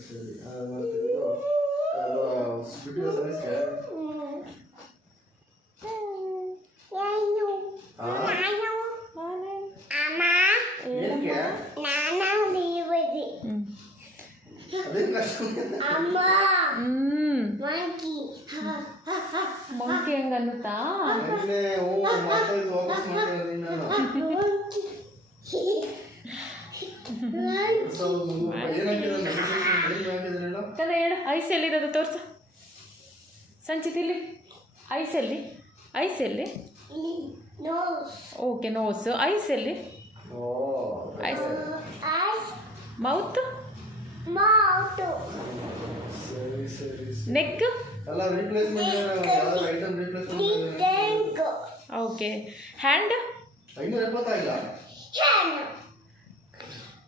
ಸರಿ ಮತ್ತೆ ಇದು ವಿಡಿಯೋ ಸರ್ವಿಸ್ಗೆ ಮಂಕಿ ಹೆಂಗ ಅನ್ನುತ್ತಾ ಕದ ಹೇಳು ಐಸ್ ಎಲ್ಲಿರೋದು ತೋರ್ಸು ಸಂಚಿತಿಲ್ಲಿ ಐಸ್ ಎಲ್ಲಿ ಐಸ್ ಎಲ್ಲಿ ಓಕೆ ನೋಸ್ ಐಸ್ ಎಲ್ಲಿ ice mouth neck okay hand